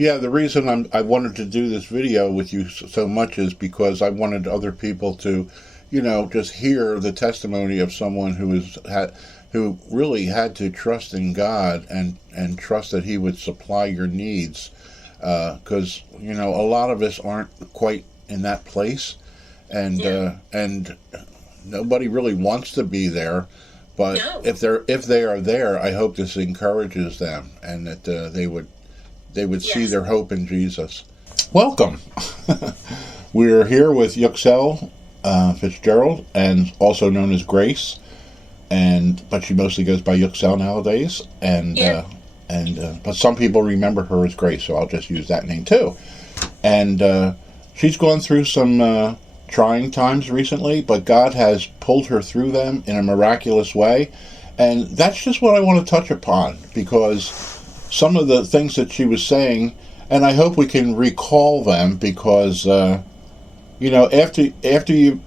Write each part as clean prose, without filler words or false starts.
Yeah, the reason I wanted to do this video with you so much is because I wanted other people to, just hear the testimony of someone who really had to trust in God and trust that He would supply your needs. Because a lot of us aren't quite in that place, and and nobody really wants to be there. But No. if they are there, I hope this encourages them, and that they would see their hope in Jesus. Welcome. We're here with Yuksel Fitzgerald, and also known as Grace, but she mostly goes by Yuksel nowadays. But some people remember her as Grace, so I'll just use that name too. And she's gone through some trying times recently, but God has pulled her through them in a miraculous way. And that's just what I want to touch upon, because some of the things that she was saying, and I hope we can recall them, because after you,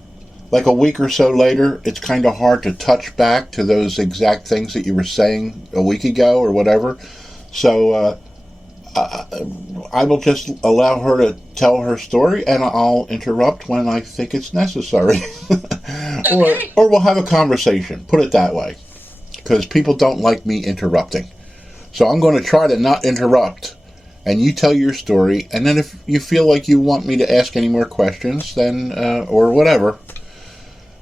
like a week or so later, it's kind of hard to touch back to those exact things that you were saying a week ago or whatever. So I will just allow her to tell her story, and I'll interrupt when I think it's necessary. Okay. Or we'll have a conversation, put it that way, because people don't like me interrupting. So I'm going to try to not interrupt, and you tell your story, and then if you feel like you want me to ask any more questions, then, or whatever,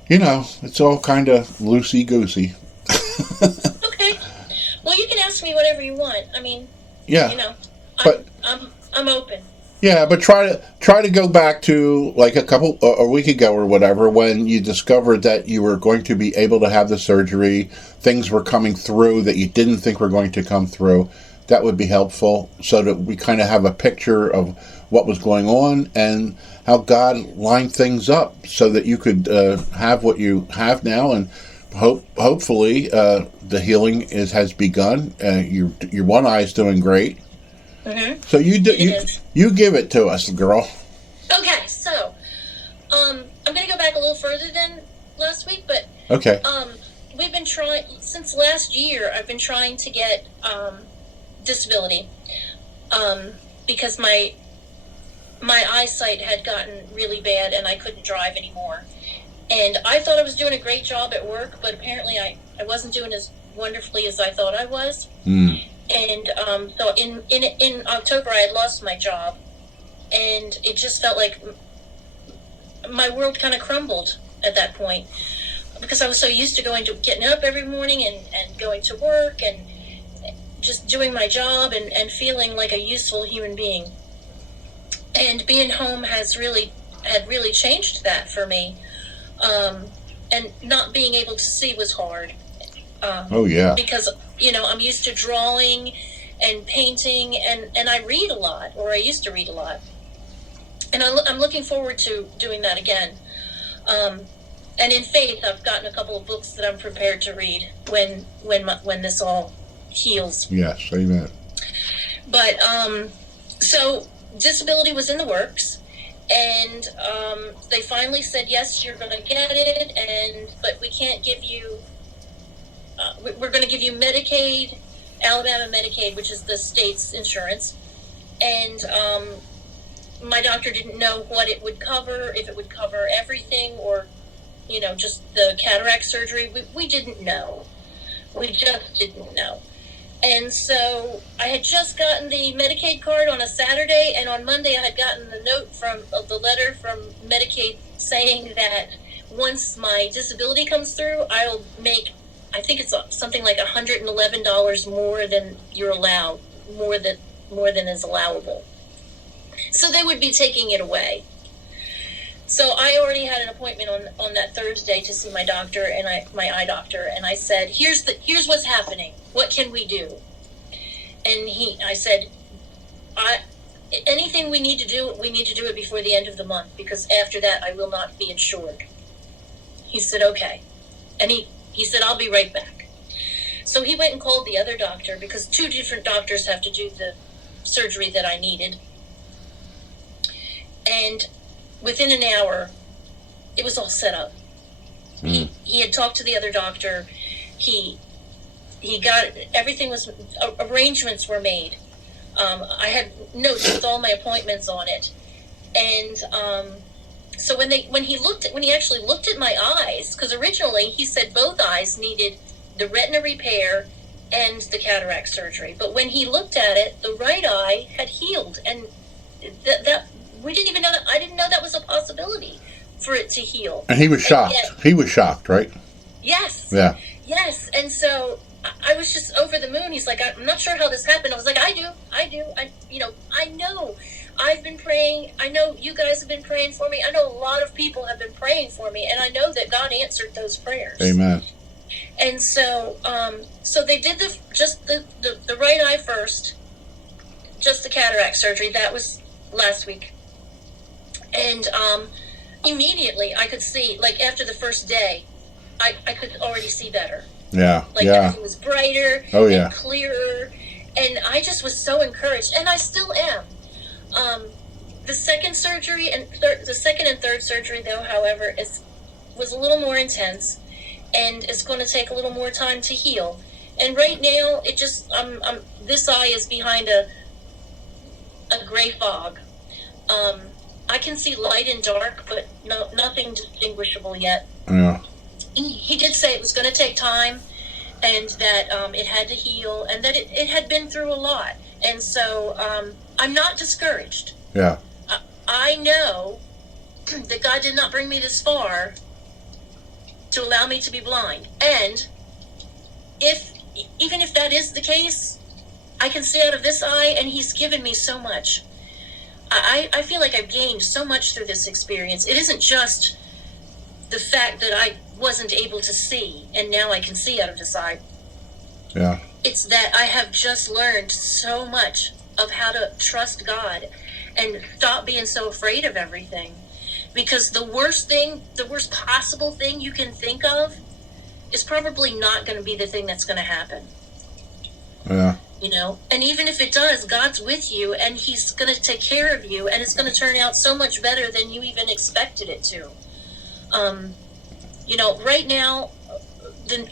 it's all kind of loosey-goosey. Okay. Well, you can ask me whatever you want. I mean, yeah. I'm open. Yeah, but try to go back to like a week ago or whatever, when you discovered that you were going to be able to have the surgery. Things were coming through that you didn't think were going to come through. That would be helpful, so that we kind of have a picture of what was going on and how God lined things up so that you could have what you have now, and hopefully the healing has begun. Your one eye is doing great. Mm-hmm. So you give it to us, girl. Okay, so I'm going to go back a little further than last week, but okay. We've been trying since last year. I've been trying to get disability because my eyesight had gotten really bad and I couldn't drive anymore. And I thought I was doing a great job at work, but apparently I wasn't doing as wonderfully as I thought I was. Mm. And so in October, I had lost my job, and it just felt like my world kind of crumbled at that point, because I was so used to getting up every morning and going to work and just doing my job and feeling like a useful human being. And being home had really changed that for me. And not being able to see was hard. Oh, yeah. Because, I'm used to drawing and painting, and I read a lot, or I used to read a lot. And I'm looking forward to doing that again. And in faith, I've gotten a couple of books that I'm prepared to read when this all heals. Yes, amen. But, so disability was in the works. And they finally said, yes, you're going to get it, but we can't give you, we're going to give you Medicaid, Alabama Medicaid, which is the state's insurance. And my doctor didn't know what it would cover, if it would cover everything or, just the cataract surgery. We didn't know. We just didn't know. And so I had just gotten the Medicaid card on a Saturday, and on Monday I had gotten the letter from Medicaid saying that once my disability comes through, I'll make, I think it's something like $111 more than you're allowed, more than is allowable. So they would be taking it away. So I already had an appointment on that Thursday to see my doctor and my eye doctor, and I said, here's what's happening. What can we do? And I said, anything we need to do it before the end of the month, because after that I will not be insured. He said, okay. And he said, I'll be right back. So he went and called the other doctor, because 2 different doctors have to do the surgery that I needed. And within an hour, it was all set up. Mm. He had talked to the other doctor. He got, everything was, arrangements were made. I had notes with all my appointments on it. And so when he actually looked at my eyes, because originally he said both eyes needed the retina repair and the cataract surgery. But when he looked at it, the right eye had healed, and that we didn't even know that. I didn't know that was a possibility for it to heal. And he was shocked. He was shocked, right? Yes. Yeah. Yes. And so I was just over the moon. He's like, I'm not sure how this happened. I was like, I do. I know. I've been praying. I know you guys have been praying for me. I know a lot of people have been praying for me, and I know that God answered those prayers. Amen. And so, so they did the right eye first, just the cataract surgery. That was last week. And immediately I could see, like after the first day, I could already see better. Yeah. Like everything was brighter and clearer. And I just was so encouraged, and I still am. The second surgery and the second and third surgery, though, however, was a little more intense, and it's going to take a little more time to heal. And right now, it just this eye is behind a gray fog. I can see light and dark, but nothing distinguishable yet. Yeah. He did say it was going to take time, and that it had to heal, and that it had been through a lot. And so I'm not discouraged. Yeah. I know that God did not bring me this far to allow me to be blind. And even if that is the case, I can see out of this eye, and He's given me so much. I feel like I've gained so much through this experience. It isn't just the fact that I wasn't able to see, and now I can see out of this eye. Yeah. It's that I have just learned so much of how to trust God and stop being so afraid of everything. Because the worst possible thing you can think of is probably not going to be the thing that's going to happen. Yeah. And even if it does, God's with you, and He's going to take care of you, and it's going to turn out so much better than you even expected it to. Right now,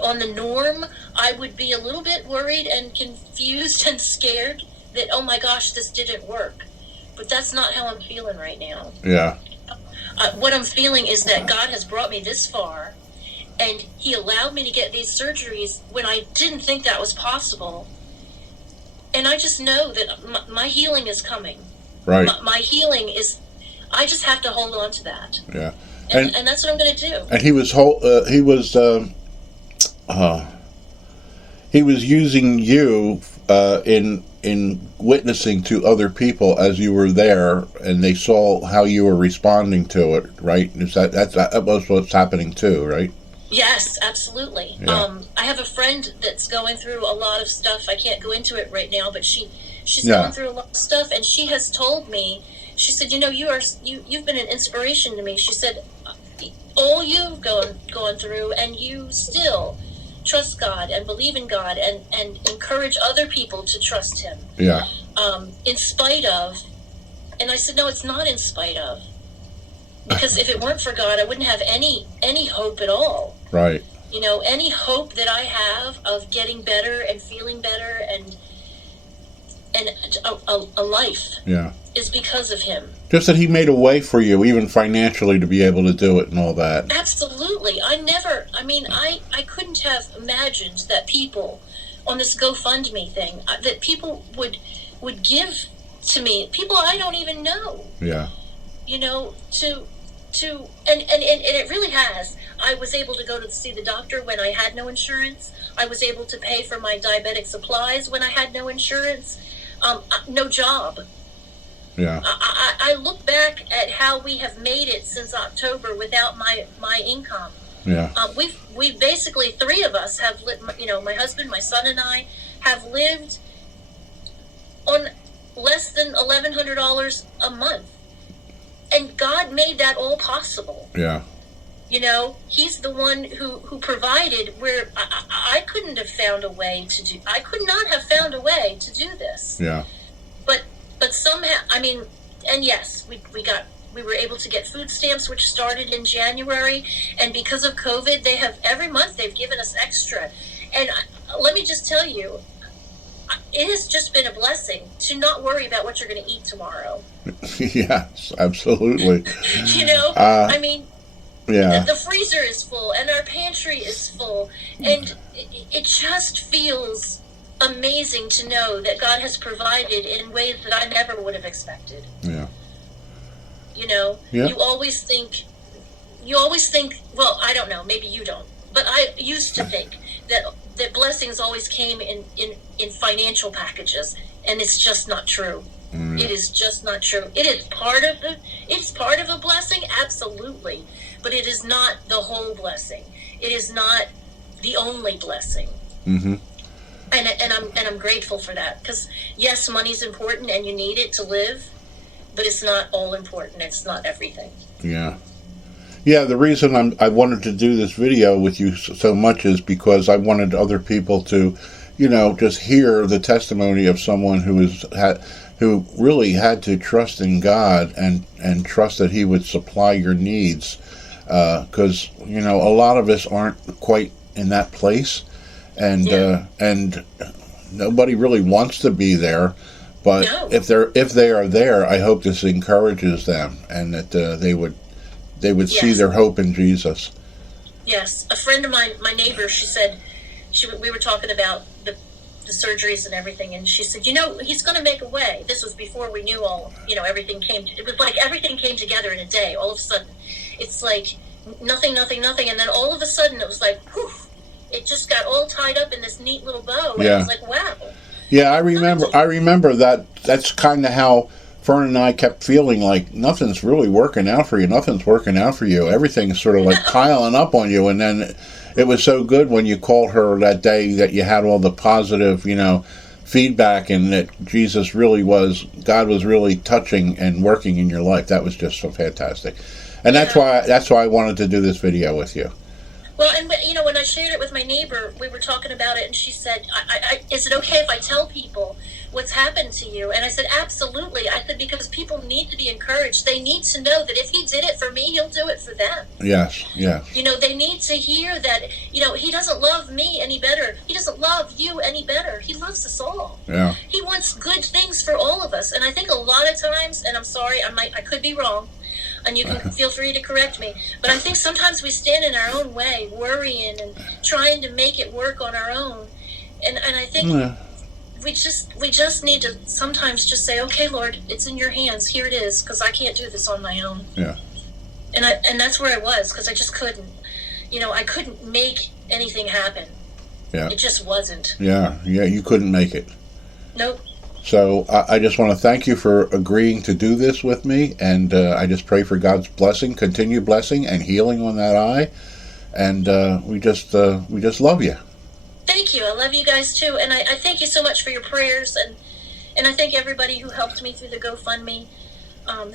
on the norm, I would be a little bit worried and confused and scared that, oh my gosh, this didn't work. But that's not how I'm feeling right now. Yeah. What I'm feeling is that God has brought me this far, and He allowed me to get these surgeries when I didn't think that was possible. And I just know that my healing is coming. Right. My healing is, I just have to hold on to that. Yeah. And that's what I'm going to do. And he was using you in witnessing to other people as you were there, and they saw how you were responding to it, right? That was what's happening too, right? Yes, absolutely. Yeah. I have a friend that's going through a lot of stuff. I can't go into it right now, but she's going through a lot of stuff, and she has told me. She said, you've been an inspiration to me. She said, all you've gone through, and you still trust God and believe in God and encourage other people to trust Him. Yeah. In spite of, and I said, no, it's not in spite of. Because if it weren't for God, I wouldn't have any hope at all. Right. Any hope that I have of getting better and feeling better and a life. Yeah. Is because of Him. Just that He made a way for you, even financially, to be able to do it and all that. Absolutely. I couldn't have imagined that people on this GoFundMe thing, that people would give to me, people I don't even know. Yeah. And it really has. I was able to go to see the doctor when I had no insurance. I was able to pay for my diabetic supplies when I had no insurance. No job. Yeah. I look back at how we have made it since October without my income. Yeah. We basically, three of us have lived, my husband, my son, and I have lived on less than $1,100 a month. And God made that all possible. Yeah. He's the one who provided where I couldn't have found a way to do. I could not have found a way to do this. Yeah. But somehow, and yes, we were able to get food stamps, which started in January, and because of COVID, every month they've given us extra. And let me just tell you, it has just been a blessing to not worry about what you're going to eat tomorrow. Yes, absolutely. I mean, yeah. the freezer is full and our pantry is full, and it just feels amazing to know that God has provided in ways that I never would have expected. Yeah. Yeah. You always think, well, I don't know, maybe you don't, but I used to think that blessings always came in financial packages, and it's just not true. It is just not true. It's part of a blessing, absolutely, but it is not the whole blessing. It is not the only blessing. Mm-hmm. And I'm grateful for that, because yes, money's important and you need it to live, but it's not all important. It's not everything. Yeah. Yeah, the reason I wanted to do this video with you so much is because I wanted other people to, just hear the testimony of someone who really had to trust in God and trust that He would supply your needs, because a lot of us aren't quite in that place, and nobody really wants to be there. But no. if they are there, I hope this encourages them, and that they would see their hope in Jesus. Yes, a friend of mine, my neighbor, she said, we were talking about the surgeries and everything, and she said, He's going to make a way. This was before we knew everything came. It was like everything came together in a day. All of a sudden, it's like nothing, and then all of a sudden it was like, whew, it just got all tied up in this neat little bow. And I was like, wow. Yeah, I remember that. That's kind of how Fern and I kept feeling like nothing's really working out for you. Nothing's working out for you. Everything's sort of like piling up on you. And then it was so good when you called her that day that you had all the positive, feedback, and that God was really touching and working in your life. That was just so fantastic. And that's why I wanted to do this video with you. Well, and when I shared it with my neighbor, we were talking about it, and she said, is it okay if I tell people what's happened to you? And I said, absolutely. I said, because people need to be encouraged. They need to know that if He did it for me, He'll do it for them. Yes, yeah. They need to hear that, He doesn't love me any better. He doesn't love you any better. He loves us all. Yeah. He wants good things for all of us. And I think a lot of times, and I'm sorry, I could be wrong, and you can feel free to correct me, but I think sometimes we stand in our own way, worrying and trying to make it work on our own. And I think we just need to sometimes just say, okay, Lord, it's in your hands. Here it is, because I can't do this on my own. Yeah. And that's where I was, because I just couldn't. I couldn't make anything happen. Yeah. It just wasn't. Yeah, you couldn't make it. Nope. So I just want to thank you for agreeing to do this with me, and I just pray for God's blessing, continued blessing, and healing on that eye. And we just love you. Thank you. I love you guys too, and I thank you so much for your prayers, and I thank everybody who helped me through the GoFundMe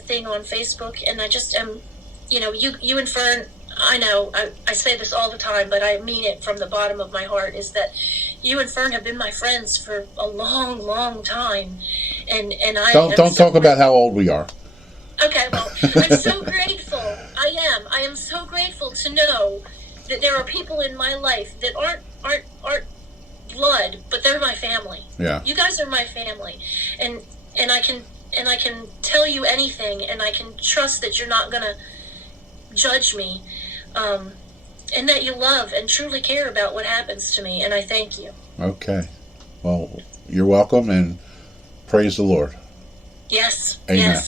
thing on Facebook. And I just am, you and Fern. I know I say this all the time, but I mean it from the bottom of my heart, is that you and Fern have been my friends for a long, long time, and I don't talk about how old we are. Okay, well, I'm so grateful. I am so grateful to know that there are people in my life that aren't blood, but they're my family. Yeah. You guys are my family, and I can tell you anything, and I can trust that you're not gonna judge me, and that you love and truly care about what happens to me, and I thank you. Okay. Well, you're welcome, and praise the Lord. Yes. Amen. Yes.